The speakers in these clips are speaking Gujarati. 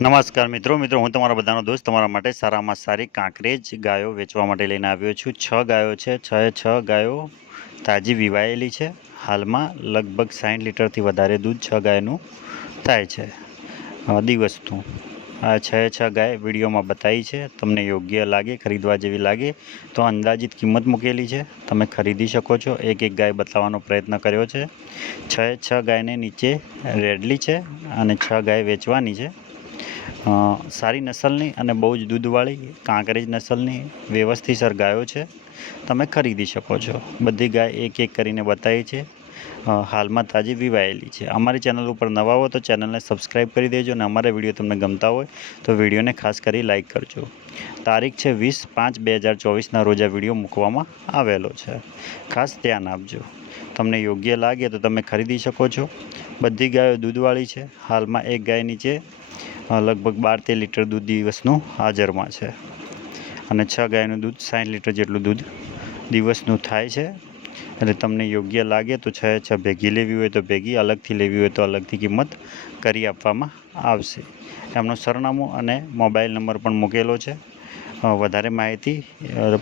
નમસ્કાર મિત્રો હું તમારા બધાનો દોસ્ત તમારા માટે સારામાં સારી કાંકરેજ ગાયો વેચવા માટે લઈને આવ્યો છું। 6 ગાયો છે। 6 ગાયો તાજી વિવાયેલી છે। હાલમાં લગભગ 60 લીટરથી વધારે દૂધ 6 ગાયનું થાય છે દિવસનું। આ 6 ગાય વિડીયોમાં બતાવી છે। તમને યોગ્ય લાગે, ખરીદવા જેવી લાગે તો અંદાજિત કિંમત મૂકેલી છે, તમે ખરીદી શકો છો। એક ગાય બતાવવાનો પ્રયત્ન કર્યો છે। 6 ગાયને નીચે રેડલી છે અને 6 ગાય વેચવાની છે। સારી નસલની અને બહુ જ દૂધવાળી કાંકરેજ નસલની વ્યવસ્થિતસર ગાયો છે, તમે ખરીદી શકો છો। બધી ગાય એક કરીને બતાવી છે। હાલમાં તાજી વિવાયેલી છે। અમારી ચેનલ ઉપર નવા હો તો ચેનલને સબસ્ક્રાઈબ કરી દેજો અને અમારા વિડીયો તમને ગમતા હોય તો વિડીયોને ખાસ કરી લાઇક કરજો। તારીખ છે 20/5/2024ના રોજ આ વિડીયો મૂકવામાં આવેલો છે, ખાસ ધ્યાન આપજો। તમને યોગ્ય લાગે તો તમે ખરીદી શકો છો। બધી ગાયો દૂધવાળી છે। હાલમાં એક ગાય નીચે લગભગ 12-13 લીટર દૂધ દિવસનું હાજરમાં છે અને 6 ગાયનું દૂધ 60 લીટર જેટલું દૂધ દિવસનું થાય છે। એટલે તમને યોગ્ય લાગે તો 6 ભેગી લેવી હોય તો ભેગી, અલગથી લેવી હોય તો અલગથી કિંમત કરી આપવામાં આવશે। એમનું સરનામું અને મોબાઈલ નંબર પણ મૂકેલો છે। વધારે માહિતી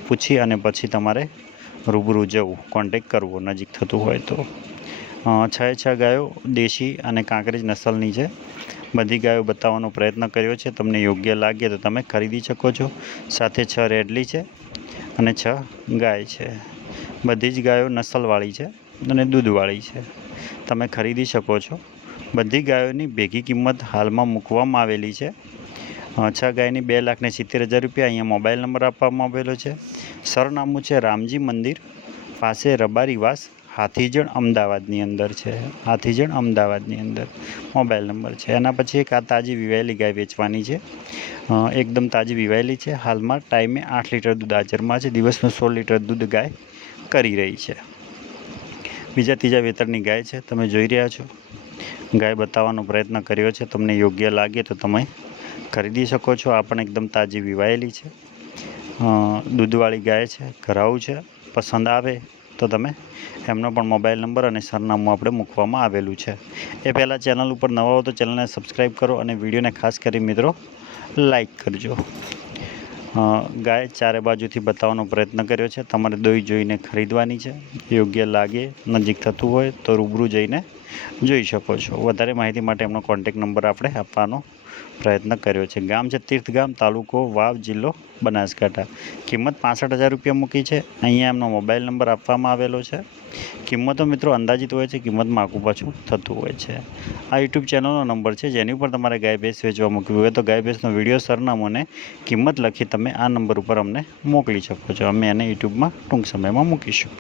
પૂછી અને પછી તમારે રૂબરૂ જવું, કોન્ટેક કરવો નજીક થતું હોય તો। 6 ગાયો દેશી અને કાંકરેજ નસલની છે। બધી ગાયો બતાવવાનો પ્રયત્ન કર્યો છે। તમને યોગ્ય લાગે તો તમે ખરીદી શકો છો। સાથે 6 રેડલી છે અને 6 ગાય છે। બધી જ ગાયો નસલવાળી છે અને દૂધવાળી છે, તમે ખરીદી શકો છો। બધી ગાયોની ભેગી કિંમત હાલમાં મૂકવામાં આવેલી છે। 6 ગાયની 2,70,000 રૂપિયા। અહીંયા મોબાઈલ નંબર આપવામાં આવેલો છે। સરનામું છે રામજી મંદિર પાસે રબારીવાસ, હાથીજણ અમદાવાદની અંદર છે। હાથીજણ અમદાવાદની અંદર મોબાઈલ નંબર છે। એના પછી એક આ તાજી વિવાયેલી ગાય વેચવાની છે। એકદમ તાજી વિવાયેલી છે। હાલમાં ટાઈમે 8 લીટર દૂધ હાજરમાં છે। દિવસનું 16 લીટર દૂધ ગાય કરી રહી છે। બીજા ત્રીજા વેતરની ગાય છે, તમે જોઈ રહ્યા છો। ગાય બતાવવાનો પ્રયત્ન કર્યો છે। તમને યોગ્ય લાગે તો તમે ખરીદી શકો છો। આ પણ એકદમ તાજી વિવાયેલી છે, દૂધવાળી ગાય છે, ઘરાવું છે। પસંદ આવે તો તમે એમનો પણ મોબાઈલ નંબર અને સરનામું આપણે મૂકવામાં આવેલું છે। એ પહેલાં ચેનલ ઉપર નવા હો તો ચેનલને સબસ્ક્રાઈબ કરો અને વિડીયોને ખાસ કરી મિત્રો લાઈક કરજો। ગાય ચારે બાજુથી બતાવવાનો પ્રયત્ન કર્યો છે। તમારે જોઈને ખરીદવાની છે। યોગ્ય લાગે, નજીક થતું હોય તો રૂબરૂ જઈને જોઈ શકો છો। વધારે માહિતી માટે એમનો કોન્ટેક નંબર આપણે આપવાનો પ્રયત્ન કર્યો છે। ગામ છે તીર્થગામ, તાલુકો વાવ, જિલ્લો બનાસકાંઠા। કિંમત 65,000 રૂપિયા મૂકી છે। અહીંયા એમનો મોબાઈલ નંબર આપવામાં આવેલો છે। કિંમતો મિત્રો અંદાજિત હોય છે, કિંમતમાં આખું પાછું થતું હોય છે। આ યુટ્યુબ ચેનલનો નંબર છે, જેની ઉપર તમારે ગાય ભેંસ વેચવા મૂકવી હોય તો ગાય ભેંસનો વિડીયો, સરનામું અને કિંમત લખી તમે આ નંબર ઉપર અમને મોકલી શકો છો। અમે એને યુટ્યુબમાં ટૂંક સમયમાં મૂકીશું।